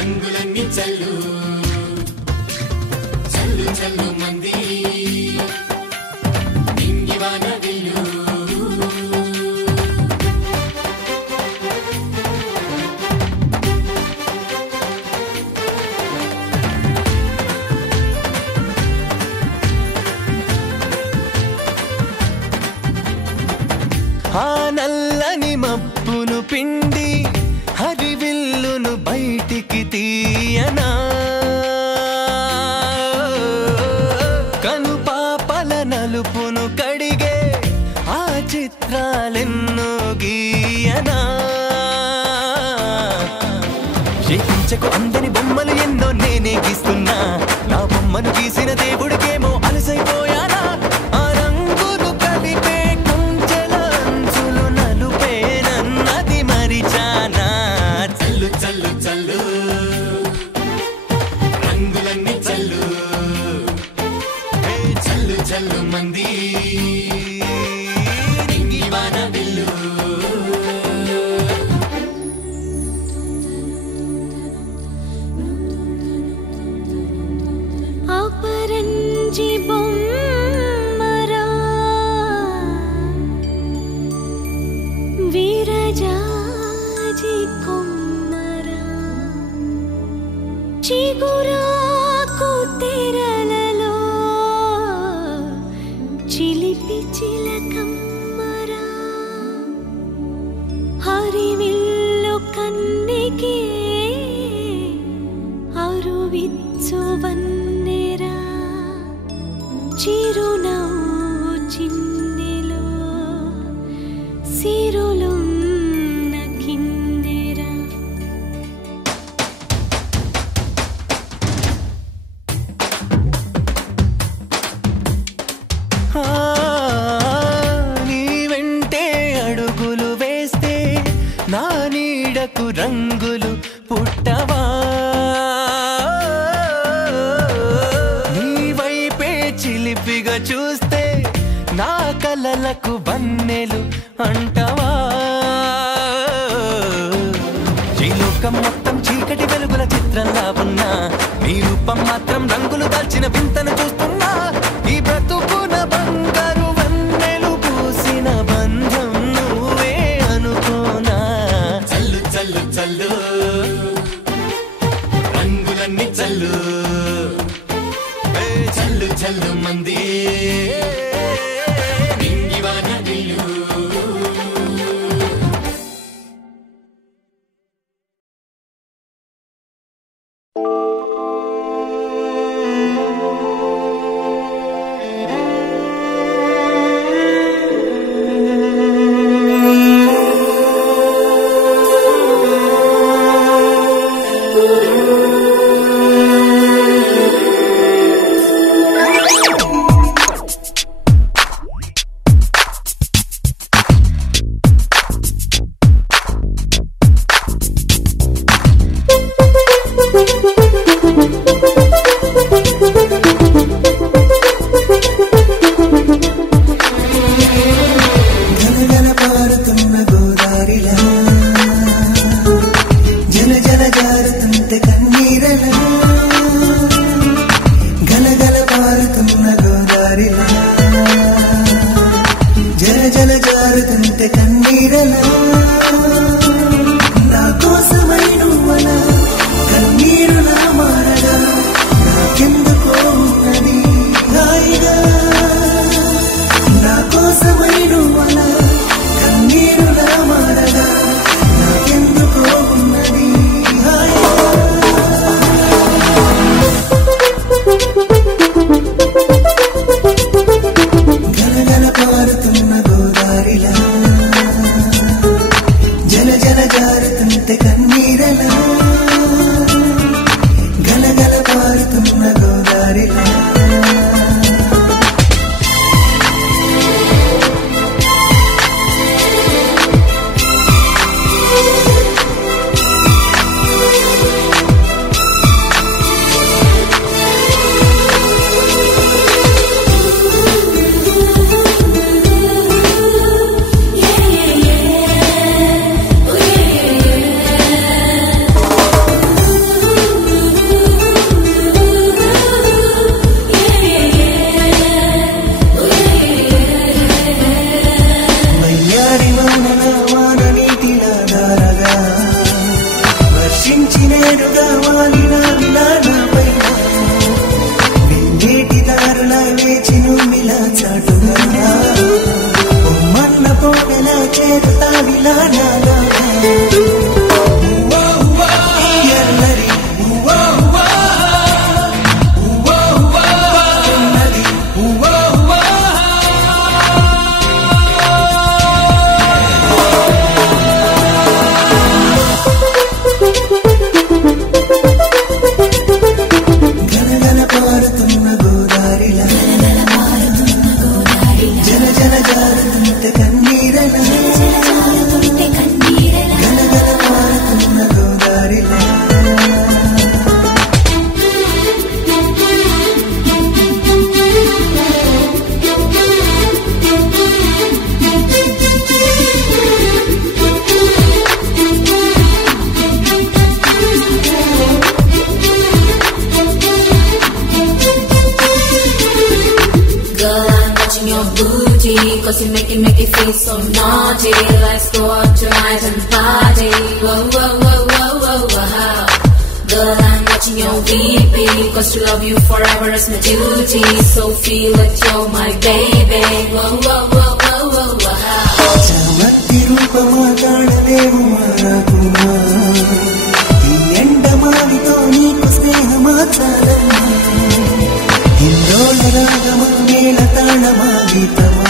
రంగులన్నీ చల్లు చల్లు చల్లు మంది నింగివాన విల్లు ఆ నల్లని మబ్బును పిండి హరివిల్లును బయటికి తీయనా కను పాపల నలుపును కడిగే ఆ చిత్రాలెన్నో గీయనా చేయించకు అందని బొమ్మలు ఎన్నో నేనే గీస్తున్నా నా బొమ్మను గీసిన దేవుడికేమో అలసైపోయానా ఆ రంగులు కలిపే కుంచెల అంచులు నలుపేనన్నది మరిచానా చల్లు చల్లు చల్లు రంగులన్నీ చల్లు చల్లు చల్లు మంది నింగివాన విల్లు అపరంజి బొమ్మరా విరజాజి కొమ్మరా చిగురాకు తెరలలో చిలిపి చిలకమ్మరా హరివిల్లు కన్నికే అరువిచ్చువన్నెరా చిరునవ్వు చిన్నెలో సిరులున్న కిన్నెరా నీ వెంటే అడుగులు వేస్తే నా నీడకు రంగులు పుట్టవా నీ వైపే చిలిపిగా చూస్తే నా కలలకు వన్నెలు అంటవా ఈ లోకం మొత్తం చీకటి వెలుగుల చిత్రంలా ఉన్నా నీ రూపం మాత్రం రంగులు దాల్చిన వింతను చూస్తున్నా ఈ బ్రతుకున బంగారు వన్నెలు పూసిన బంధం నువ్వే అనుకోనా చల్లు చల్లు చల్లు రంగులన్నీ చల్లు చల్లు చల్లు మంది నింగివాన విల్లు నేరుగా వాలిన విలానపై నేటి దారుల వేచి నువ్విలా చాటుగా మన్న పోటెలా చేరుతా విలానాలా Cause you make it feel so naughty. Let's go out tonight and party. Whoa, whoa, whoa, whoa, whoa, whoa. Girl, I'm watching your VP. Cause to love you forever is my duty. So feel like you're my baby. Whoa, whoa, whoa, whoa, whoa, whoa. చామత్తి రూపమా కాణలేవు మాకుమా ఈ ఎండమావితో నీకు స్నేహమా చాలమ్మా హిందోళ రాగమా మేళ తాళమా గీతమా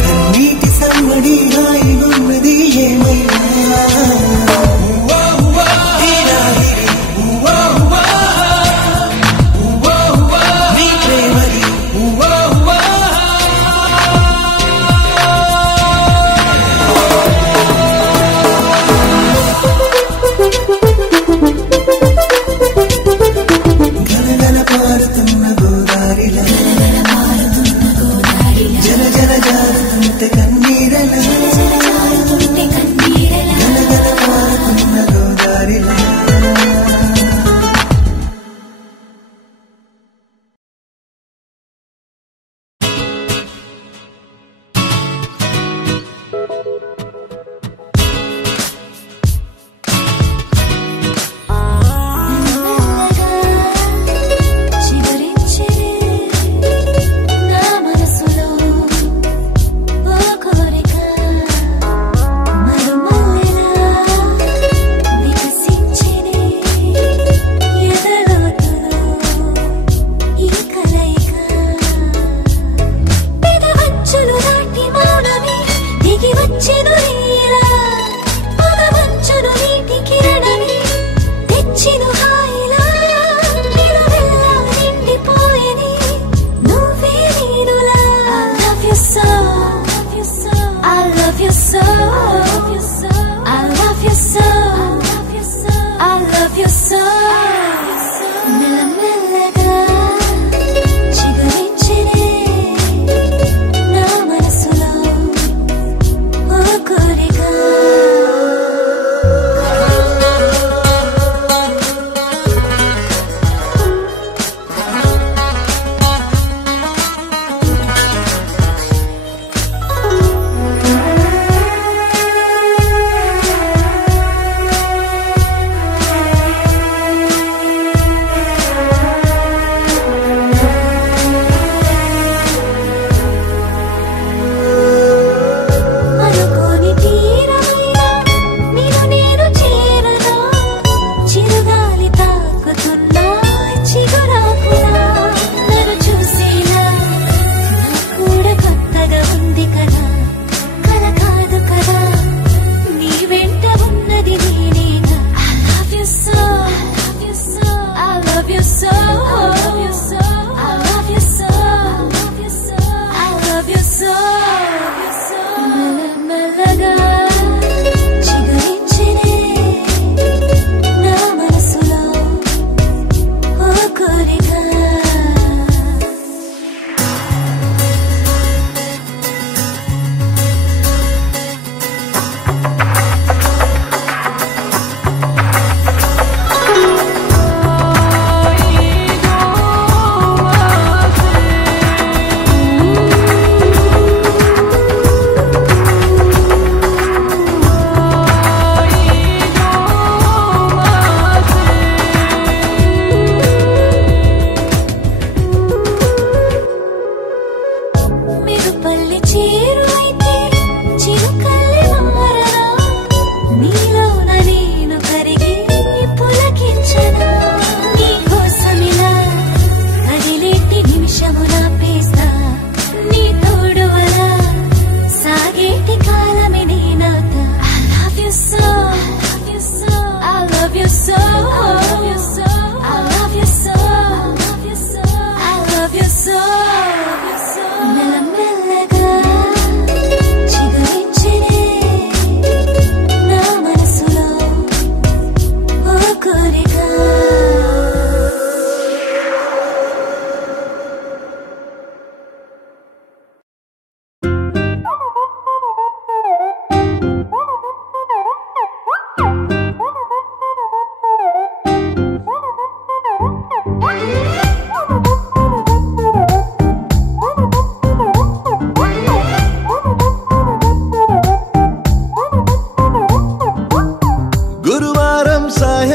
కన్నీటి సమ్మడి హాయిలున్నది ఏమైనా నీ ప్రేమది గలగల పారుతున్న గోదారిలా జల జల జారుతుంటే కన్నీరలా గలగల పారుతున్న గోదారిలా నా మనసులో ఓ కోరిక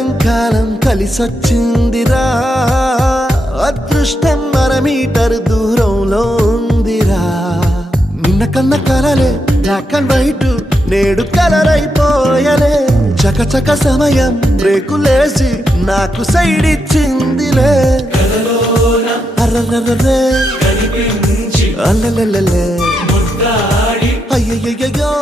సాయంకాలం కలిసొచ్చిందిరా అదృష్టం అర మీటర్ దూరంలో ఉందిరా నిన్న కన్న కలలే బ్లాక్ అండ్ వైట్ నేడు కలర్ అయిపోయలే చకచక సమయం బ్రేకులేసి నాకు సైడ్ ఇచ్చిందిలే అర్రర్రర్రే అల్లలల్లలే అయ్యయ్యయ్యో